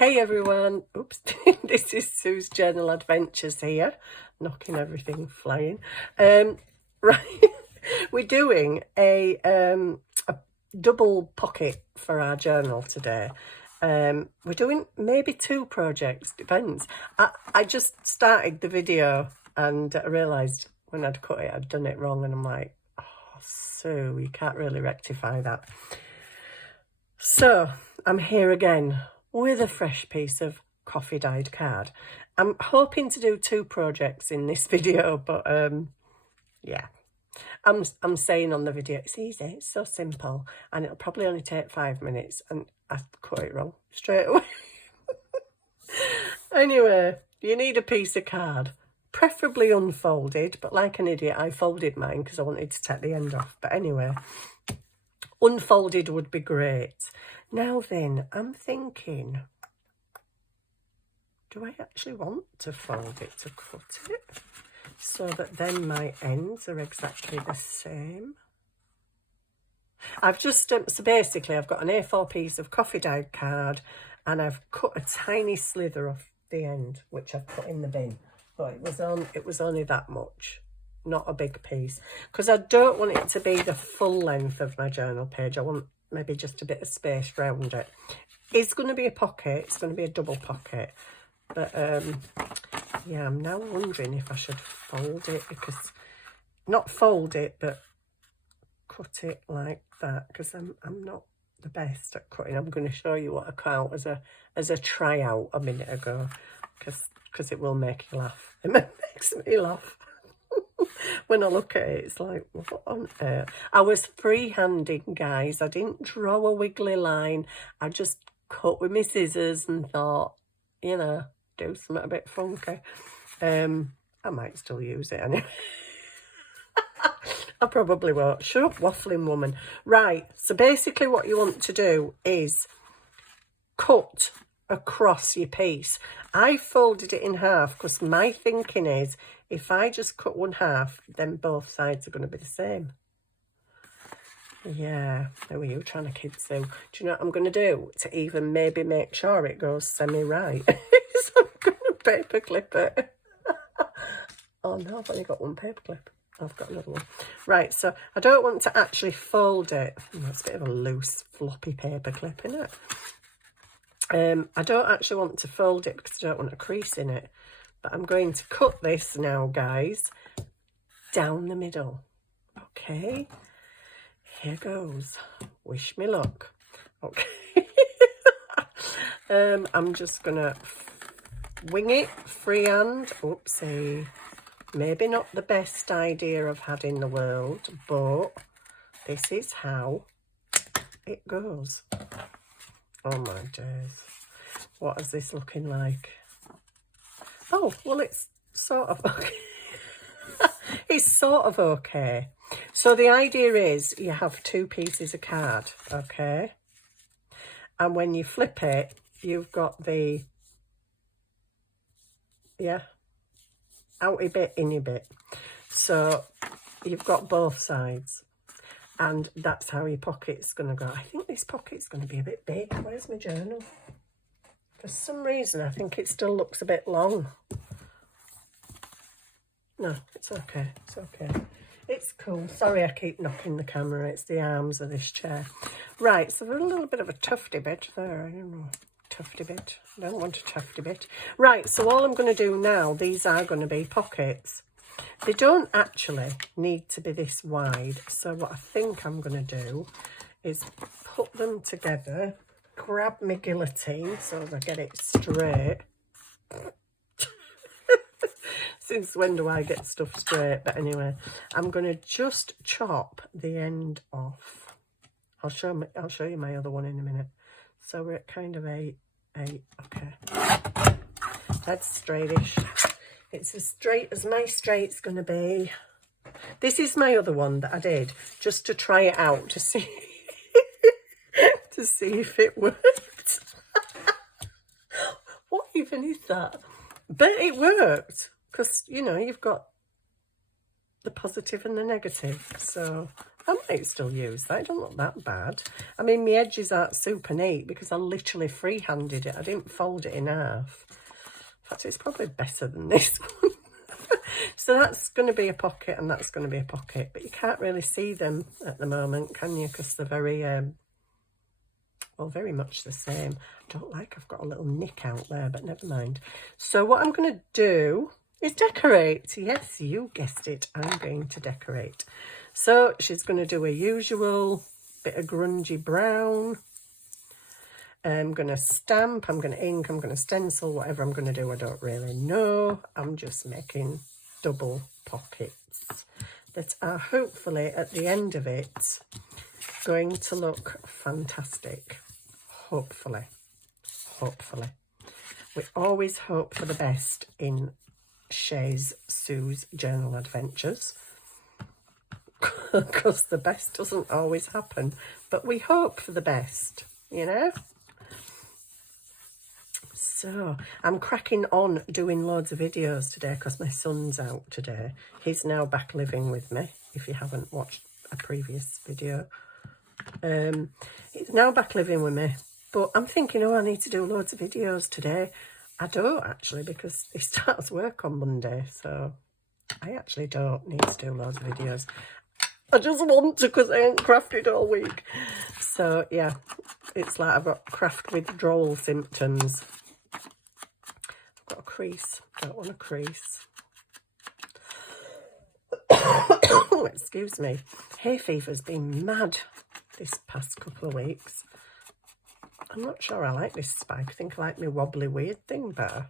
Hey everyone, oops, this is Sue's Journal Adventures here, knocking everything flying. Right, we're doing a double pocket for our journal today. We're doing maybe 2 projects, depends. I just started the video and I realised when I'd cut it, I'd done it wrong, and I'm like, oh, Sue, you can't really rectify that. So I'm here again with a fresh piece of coffee dyed card. I'm hoping to do 2 projects in this video, but yeah, I'm saying on the video it's easy, it's so simple, and it'll probably only take 5 minutes, and I cut it wrong straight away. Anyway, you need a piece of card, preferably unfolded, but like an idiot I folded mine because I wanted to take the end off. But anyway, unfolded would be great. Now then, I'm thinking, do I actually want to fold it to cut it so that then my ends are exactly the same? I've just, so basically I've got an A4 piece of coffee dyed card and I've cut a tiny slither off the end, which I've put in the bin. But it was only that much, not a big piece, because I don't want it to be the full length of my journal page. I want maybe just a bit of space around it. It's going to be a pocket, it's going to be a double pocket, but yeah, I'm now wondering if I should fold it, because not fold it but cut it like that, because I'm not the best at cutting. I'm going to show you what I cut out as a tryout a minute ago, because it will make you laugh. It makes me laugh. When I look at it, it's like, what on earth? I was freehanding, guys. I didn't draw a wiggly line. I just cut with my scissors and thought, you know, do something a bit funky. I might still use it anyway. I probably won't. Shut up, waffling woman. Right, so basically what you want to do is cut across your piece. I folded it in half because my thinking is if I just cut one half, then both sides are going to be the same. Yeah, how are you trying to kid Sue? Do you know what I'm going to do to even maybe make sure it goes semi-right? So I'm going to paper clip it. Oh no, I've only got one paper clip. I've got another one. Right, so I don't want to actually fold it. That's a bit of a loose, floppy paper clip, isn't it? I don't actually want to fold it because I don't want a crease in it. But I'm going to cut this now, guys, down the middle. Okay, here goes. Wish me luck. Okay. I'm just going to wing it, freehand. Oopsie. Maybe not the best idea I've had in the world, but this is how it goes. Oh my days. What is this looking like? Oh, well, it's sort of okay. It's sort of okay. So the idea is you have 2 pieces of card, okay? And when you flip it, you've got the, yeah, outy bit, inny bit. So you've got both sides. And that's how your pocket's going to go. I think this pocket's going to be a bit big. Where's my journal? For some reason, I think it still looks a bit long. No, it's okay. It's okay. It's cool. Sorry I keep knocking the camera. It's the arms of this chair. Right, so there's a little bit of a tufty bit there. I don't know. Tufty bit. I don't want a tufty bit. Right, so all I'm going to do now, these are going to be pockets. They don't actually need to be this wide. So what I think I'm going to do is put them together, grab my guillotine so that I get it straight. Since when do I get stuff straight? But anyway, I'm going to just chop the end off. I'll show you my other one in a minute. So we're at kind of a okay. That's straightish. It's as straight as my straight's going to be. This is my other one that I did just to try it out, to see to see if it worked. What even is that? But it worked, because, you know, you've got the positive and the negative. So I might still use that. It don't look that bad. I mean, my edges aren't super neat because I literally free-handed it. I didn't fold it in half. In fact, it's probably better than this one. So that's going to be a pocket and that's going to be a pocket. But you can't really see them at the moment, can you? Because they're very, well, very much the same. I don't like I've got a little nick out there, but never mind. So what I'm going to do is decorate. Yes, you guessed it. I'm going to decorate. So she's going to do a usual bit of grungy brown. I'm going to stamp, I'm going to ink, I'm going to stencil, whatever I'm going to do, I don't really know. I'm just making double pockets that are hopefully at the end of it going to look fantastic. Hopefully. We always hope for the best in Shay's Sue's Journal Adventures. Because the best doesn't always happen, but we hope for the best, you know. So I'm cracking on doing loads of videos today because my son's out today. He's now back living with me, if you haven't watched a previous video. He's now back living with me, but I'm thinking, oh, I need to do loads of videos today. I don't actually, because he starts work on Monday, so I actually don't need to do loads of videos. I just want to because I ain't crafted all week. So yeah, it's like I've got craft withdrawal symptoms. I've got a crease, don't want a crease. Excuse me. Hay fever's been mad this past couple of weeks. I'm not sure I like this spike. I think I like my wobbly weird thing better.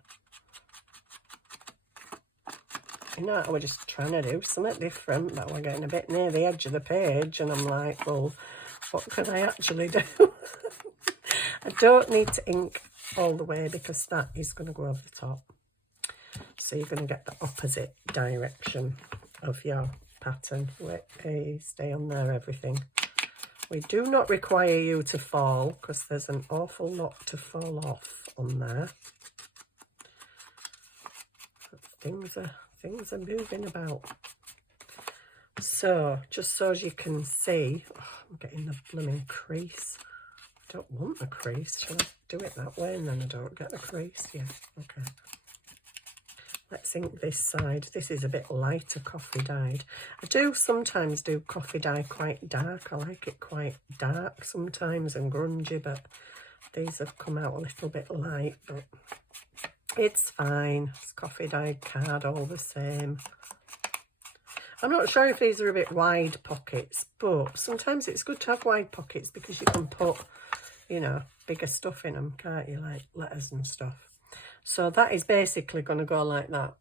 You know, I was just trying to do something different, but we're getting a bit near the edge of the page, and I'm like, well, what can I actually do? I don't need to ink all the way because that is going to go over the top. So you're going to get the opposite direction of your pattern. Wait, hey, stay on there, everything. We do not require you to fall because there's an awful lot to fall off on there. Things are moving about. So just so as you can see, oh, I'm getting the blooming crease. I don't want the crease. Shall I do it that way and then I don't get the crease? Yeah, okay. Let's ink this side. This is a bit lighter coffee dyed. I do sometimes do coffee dye quite dark. I like it quite dark sometimes and grungy, but these have come out a little bit light, but it's fine. It's coffee dyed card all the same. I'm not sure if these are a bit wide pockets, but sometimes it's good to have wide pockets because you can put, you know, bigger stuff in them, can't you? Like letters and stuff. So that is basically going to go like that.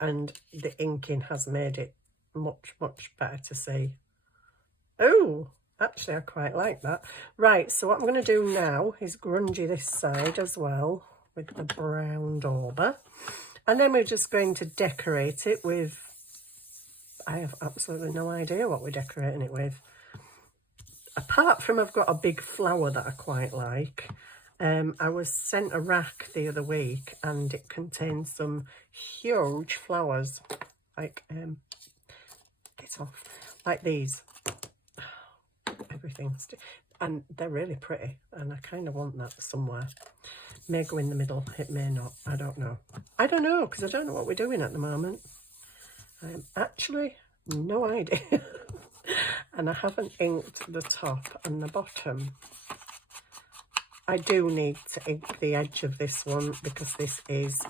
And the inking has made it much, much better to see. Oh, actually, I quite like that. Right, so what I'm going to do now is grungy this side as well with the brown dauber. And then we're just going to decorate it with, I have absolutely no idea what we're decorating it with. Apart from I've got a big flower that I quite like. I was sent a rack the other week and it contains some huge flowers, like, get off, like these. Everything's, and they're really pretty and I kind of want that somewhere. May go in the middle, it may not, I don't know. I don't know because I don't know what we're doing at the moment. I am actually no idea. And I haven't inked the top and the bottom. I do need to ink the edge of this one because this is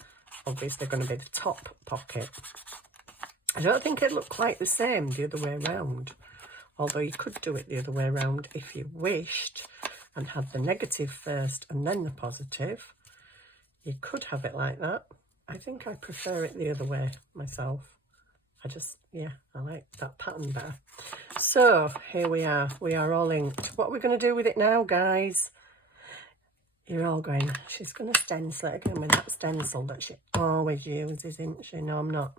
obviously going to be the top pocket. I don't think it looked quite the same the other way around, although you could do it the other way around if you wished and had the negative first and then the positive. You could have it like that. I think I prefer it the other way myself. I just, yeah, I like that pattern better. So here we are all inked. What are we going to do with it now, guys? You're all going, she's going to stencil it again with that stencil that she always uses, isn't she? No, I'm not.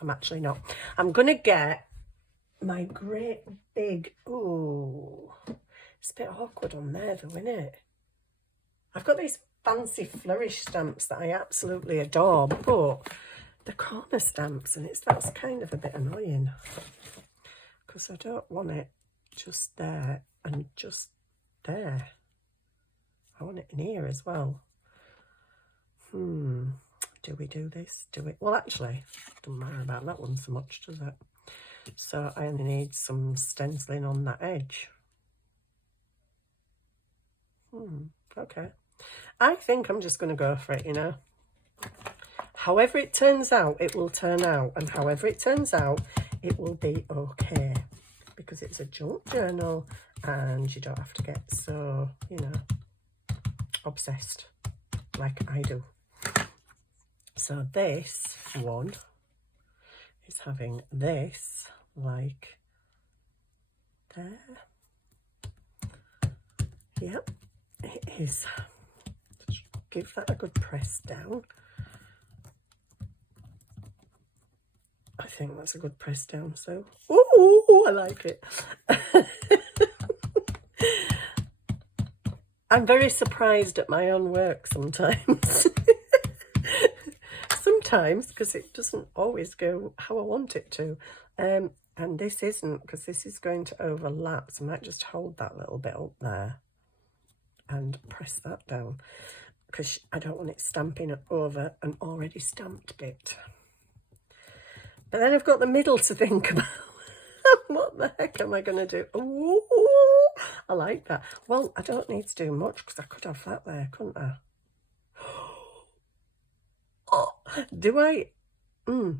I'm actually not. I'm going to get my great big, ooh, it's a bit awkward on there though, isn't it? I've got these fancy flourish stamps that I absolutely adore, but the corner stamps, and that's kind of a bit annoying because I don't want it just there and just there. I want it in here as well. Do we do this? Do we? Well, actually, doesn't matter about that one so much, does it? So I only need some stenciling on that edge. Okay. I think I'm just going to go for it, you know. However it turns out, it will turn out. And however it turns out, it will be okay. Because it's a junk journal and you don't have to get so, you know, obsessed like I do. So this one is having this like there. Yep, it is. Just give that a good press down. I think that's a good press down, so ooh, I like it. I'm very surprised at my own work sometimes. Sometimes, because it doesn't always go how I want it to. And this isn't, because this is going to overlap. So I might just hold that little bit up there and press that down, because I don't want it stamping over an already stamped bit. But then I've got the middle to think about. What the heck am I going to do? Ooh, I like that. Well, I don't need to do much, because I could have that there, couldn't I? Oh, do I? I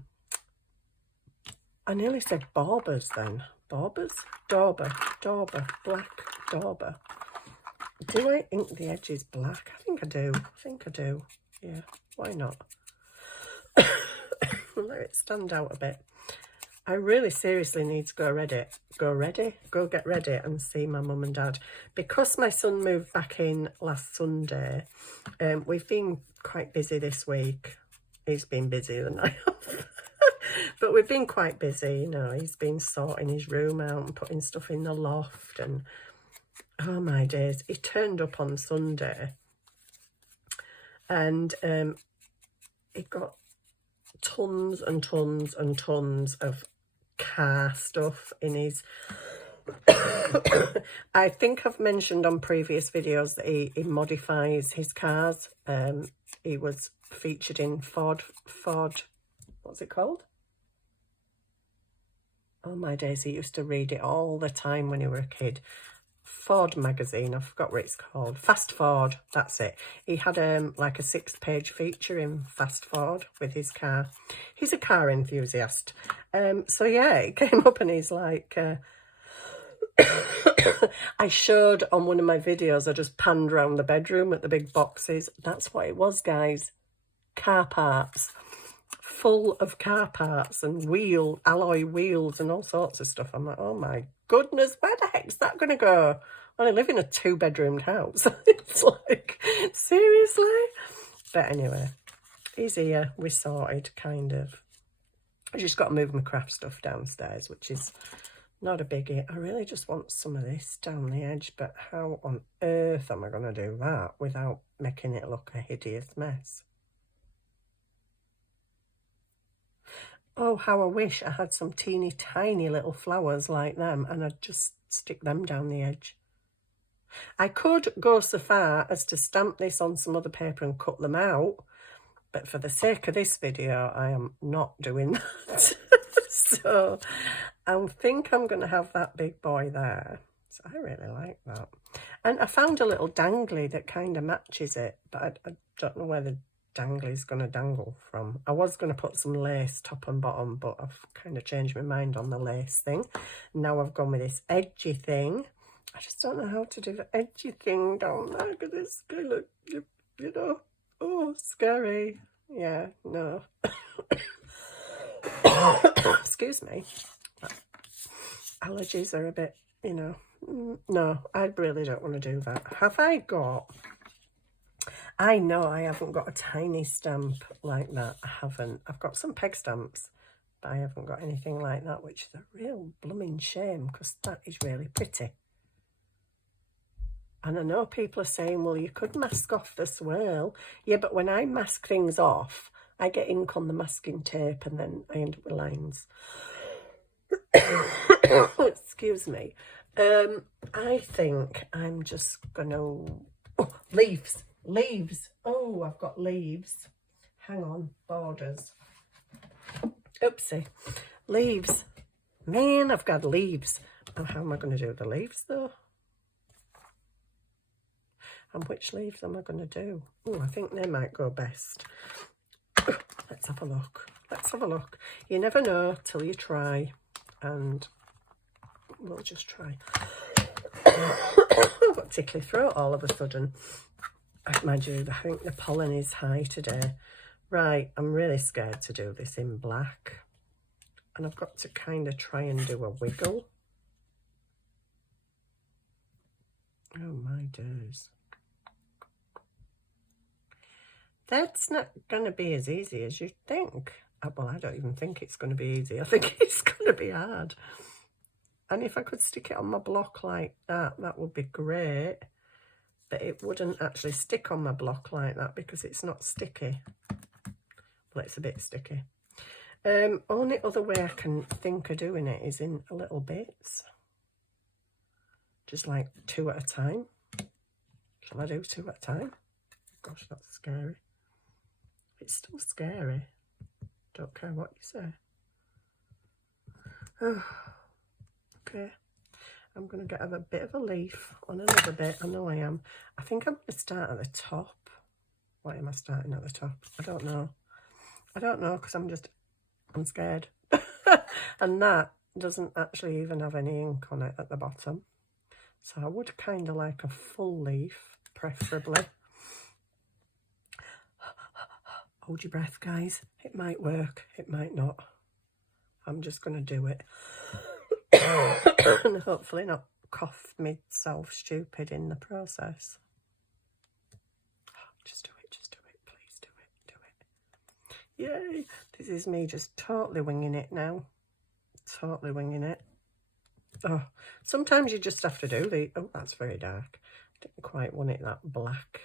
nearly said Barbers then. Barbers? Dauber, black Dauber. Do I ink the edges black? I think I do. Yeah, why not? Let it stand out a bit. I really seriously need to go get ready and see my mum and dad. Because my son moved back in last Sunday, we've been quite busy this week. He's been busier than I have. But we've been quite busy, you know. He's been sorting his room out and putting stuff in the loft, and oh my days. He turned up on Sunday and he got tons and tons and tons of car stuff in his I think I've mentioned on previous videos that he modifies his cars. He was featured in Ford, what's it called? Oh my days, he used to read it all the time when he were a kid. Ford magazine, I forgot what it's called. Fast Ford, that's it. He had like a 6-page feature in Fast Ford with his car. He's a car enthusiast. So yeah, it came up and he's like, I showed on one of my videos, I just panned around the bedroom at the big boxes. That's what it was, guys. Car parts. Full of car parts and alloy wheels and all sorts of stuff. I'm like, oh my goodness, where the heck's that going to go? Well, I live in a 2-bedroomed house. It's like, seriously? But anyway, he's here. We're sorted, kind of. I just got to move my craft stuff downstairs, which is not a biggie. I really just want some of this down the edge, but how on earth am I going to do that without making it look a hideous mess? Oh, how I wish I had some teeny tiny little flowers like them and I'd just stick them down the edge. I could go so far as to stamp this on some other paper and cut them out, but for the sake of this video, I am not doing that. So I think I'm going to have that big boy there. So I really like that. And I found a little dangly that kind of matches it, but I don't know where the dangly's going to dangle from. I was going to put some lace top and bottom, but I've kind of changed my mind on the lace thing. Now I've gone with this edgy thing. I just don't know how to do the edgy thing down there because it's going to look, you know, oh, scary. Yeah, no. Excuse me. Allergies are a bit, you know, no, I really don't want to do that. Have I got... I know I haven't got a tiny stamp like that. I haven't. I've got some peg stamps, but I haven't got anything like that, which is a real blooming shame because that is really pretty. And I know people are saying, well, you could mask off the swirl. Yeah, but when I mask things off, I get ink on the masking tape and then I end up with lines. Excuse me. I think I'm just gonna... Oh, leaves. Oh, I've got leaves. Hang on, borders. Oopsie. Leaves. Man, I've got leaves. Oh, how am I going to do the leaves, though? And which leaves am I going to do? Oh, I think they might go best. Let's have a look. You never know till you try. And we'll just try. I've got tickly throat all of a sudden. Mind you, I think the pollen is high today. Right, I'm really scared to do this in black. And I've got to kind of try and do a wiggle. Oh my days. That's not going to be as easy as you think. Well, I don't even think it's going to be easy. I think it's going to be hard. And if I could stick it on my block like that, that would be great. But it wouldn't actually stick on my block like that because it's not sticky. Well, it's a bit sticky. Only other way I can think of doing it is in little bits. Just like 2 at a time. Shall I do 2 at a time? Gosh, that's scary. It's still scary. Don't care what you say. Oh, okay. I'm going to get a bit of a leaf on another bit. I know I am. I think I'm going to start at the top. Why am I starting at the top? I don't know. I don't know because I'm scared. And that doesn't actually even have any ink on it at the bottom. So I would kind of like a full leaf, preferably. Hold your breath, guys. It might work. It might not. I'm just going to do it. And hopefully not cough myself stupid in the process. Just do it. Please do it. Yay. This is me just totally winging it now. Totally winging it. Oh, sometimes you just have to do the... Oh, that's very dark. Didn't quite want it that black.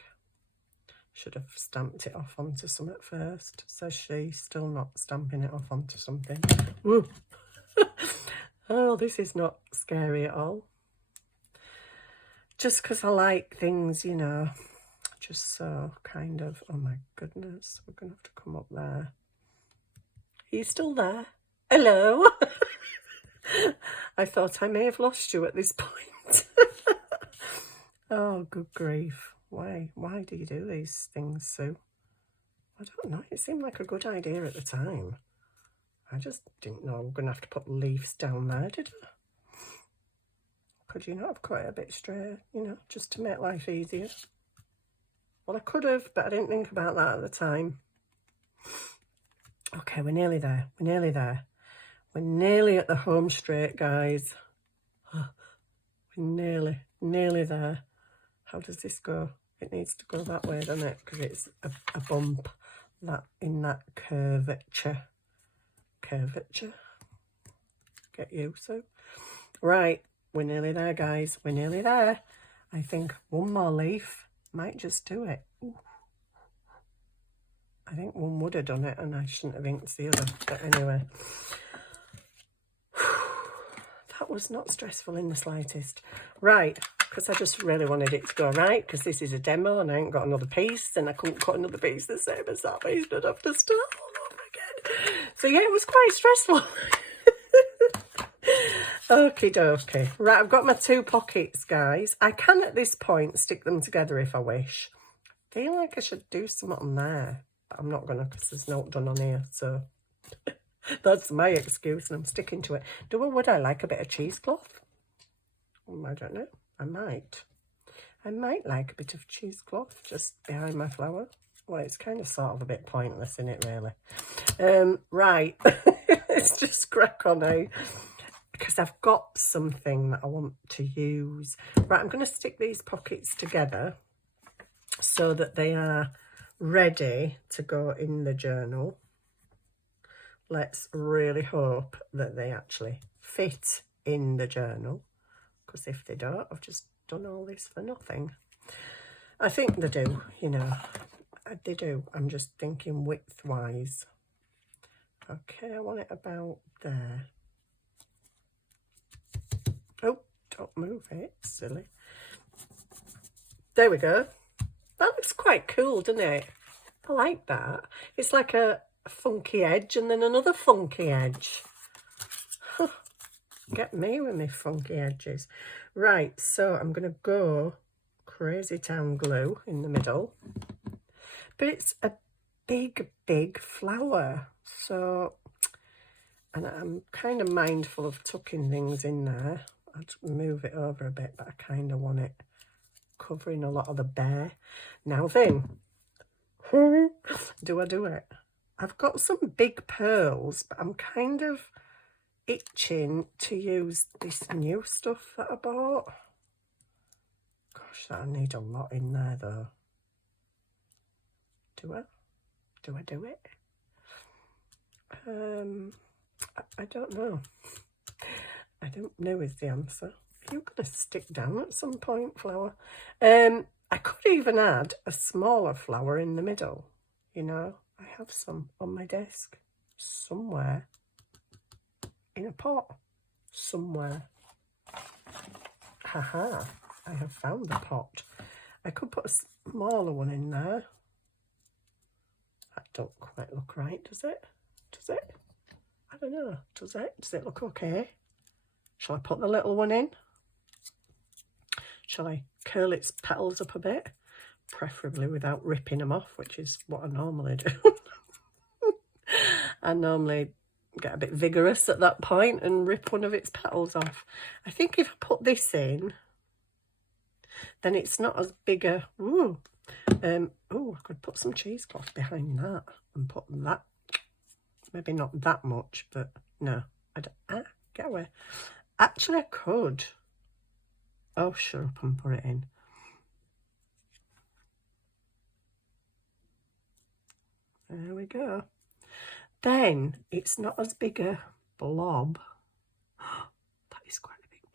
Should have stamped it off onto some at first. Says she, still not stamping it off onto something. Woo. Oh, this is not scary at all. Just because I like things, you know, just so kind of... Oh my goodness, we're going to have to come up there. Are you still there? Hello? I thought I may have lost you at this point. Oh, good grief. Why do you do these things, Sue? I don't know. It seemed like a good idea at the time. I just didn't know I'm going to have to put leaves down there, did I? Could you not have cut it a bit straight, you know, just to make life easier? Well, I could have, but I didn't think about that at the time. Okay, we're nearly there. We're nearly at the home straight, guys. We're nearly there. How does this go? It needs to go that way, doesn't it? Because it's a bump that in that curvature. Get you, so. Right, we're nearly there, guys. We're nearly there. I think one more leaf might just do it. Ooh. I think one would have done it and I shouldn't have inked the other. But anyway. That was not stressful in the slightest. Right, because I just really wanted it to go right, because this is a demo and I ain't got another piece, and I couldn't cut another piece the same as that piece. I'd have to start all over again. So yeah, it was quite stressful. Okie dokie. Right, I've got my 2 pockets, guys. I can at this point stick them together if I wish. I feel like I should do something on there, but I'm not going to because there's no done on here, so... That's my excuse and I'm sticking to it. Would I like a bit of cheesecloth? I don't know. I might like a bit of cheesecloth just behind my flower. Well, it's kind of sort of a bit pointless, isn't it, really? Right. Let's just crack on now. Because I've got something that I want to use. Right, I'm going to stick these pockets together so that they are ready to go in the journal. Let's really hope that they actually fit in the journal, because if they don't, I've just done all this for nothing. I think they do, you know, they do. I'm just thinking width-wise. Okay, I want it about there. Don't move it, silly. There we go. That looks quite cool, doesn't it? I like that. It's like a funky edge and then another funky edge. Get me with my funky edges. Right, so I'm going to go Crazy Town glue in the middle. But it's a big, big flower. So, and I'm kind of mindful of tucking things in there. I'll just move it over a bit, but I kind of want it covering a lot of the bare. Now then, do I do it? I've got some big pearls, but I'm kind of itching to use this new stuff that I bought. Gosh, I need a lot in there though. Do I? Do I do it? I don't know. I don't know is the answer. Are you going to stick down at some point, flower? I could even add a smaller flower in the middle. You know, I have some on my desk somewhere. In a pot somewhere. Haha, I have found the pot. I could put a smaller one in there. That don't quite look right, does it? Does it? I don't know. Does it? Does it look okay? Shall I put the little one in? Shall I curl its petals up a bit? Preferably without ripping them off, which is what I normally do. I normally get a bit vigorous at that point and rip one of its petals off. I think if I put this in, then it's not as big a... Ooh, I could put some cheesecloth behind that and put that. Maybe not that much, but no. I don't... get away. Actually, I could. Oh, shut up and put it in. There we go. Then it's not as big a blob. That is quite a big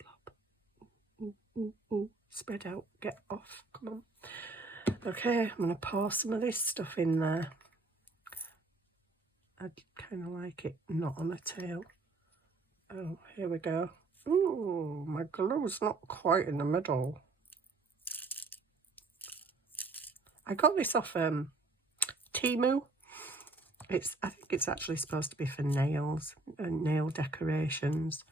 blob. Spread out, get off, come on. Okay, I'm going to pour some of this stuff in there. I'd kind of like it not on the tail. Oh, here we go. Ooh, my glue's not quite in the middle. I got this off Temu. I think it's actually supposed to be for nails and nail decorations,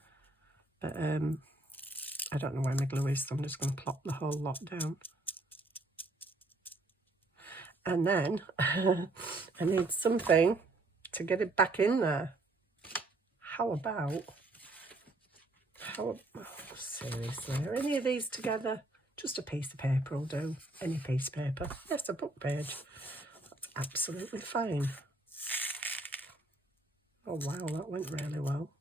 but I don't know where my glue is, so I'm just going to plop the whole lot down. And then I need something to get it back in there. How about, oh, seriously, are any of these together? Just a piece of paper will do. Any piece of paper. Yes, a book page. That's absolutely fine. Oh wow, that went really well.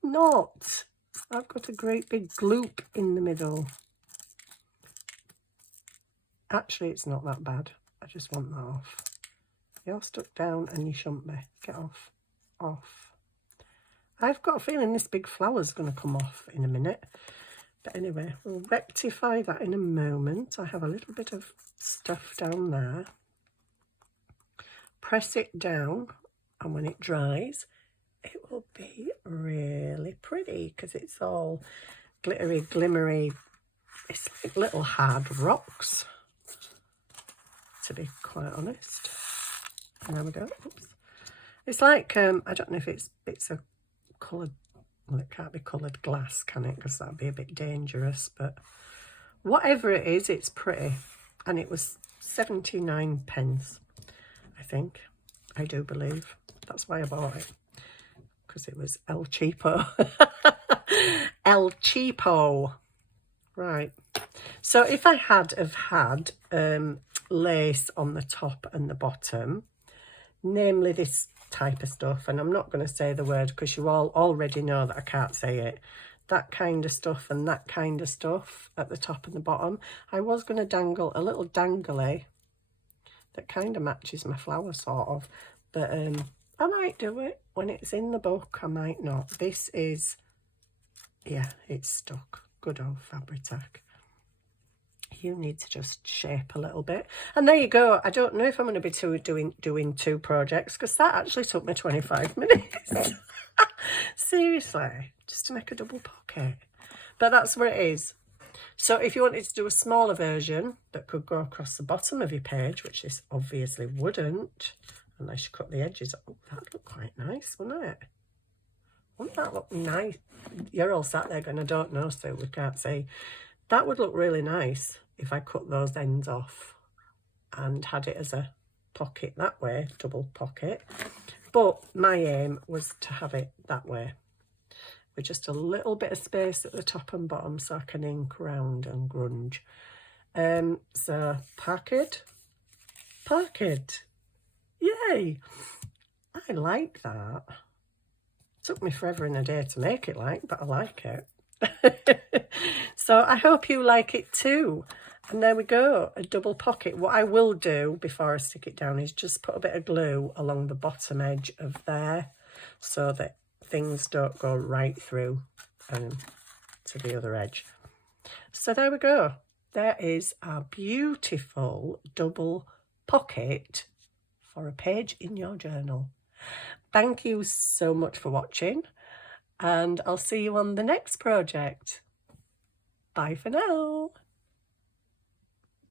Not. I've got a great big gloop in the middle. Actually, it's not that bad. I just want that off. You're stuck down and you shouldn't be. Get off. Off. I've got a feeling this big flower's going to come off in a minute. But anyway, we'll rectify that in a moment. I have a little bit of stuff down there. Press it down, and when it dries, it will be really pretty because it's all glittery, glimmery. It's like little hard rocks, to be quite honest. And there we go. Oops. It's like, I don't know if it's bits of coloured, well, it can't be coloured glass, can it? Because that'd be a bit dangerous, but whatever it is, it's pretty. And it was 79 pence. I think, I do believe. That's why I bought it, because it was El Cheapo. El Cheapo. Right. So if I had lace on the top and the bottom, namely this type of stuff, and I'm not going to say the word because you all already know that I can't say it, that kind of stuff and that kind of stuff at the top and the bottom, I was going to dangle a little dangly that kind of matches my flower sort of, but I might do it when it's in the book. I might not. This is, yeah, it's stuck. Good old Fabri-Tac. you need to just shape a little bit. And there you go. I don't know if I'm going to be doing 2 projects, because that actually took me 25 minutes. Seriously, just to make a double pocket. But that's where it is. So if you wanted to do a smaller version that could go across the bottom of your page, which this obviously wouldn't, unless you cut the edges. Oh, that'd look quite nice, wouldn't it? Wouldn't that look nice? You're all sat there going, I don't know, so we can't see. That would look really nice if I cut those ends off and had it as a pocket that way, double pocket. But my aim was to have it that way, with just a little bit of space at the top and bottom so I can ink round and grunge. So pocket, yay! I like that. Took me forever and a day to make it like, but I like it. So I hope you like it too. And there we go, a double pocket. What I will do before I stick it down is just put a bit of glue along the bottom edge of there so that things don't go right through to the other edge. So there we go. There is a beautiful double pocket for a page in your journal. Thank you so much for watching, and I'll see you on the next project. Bye for now.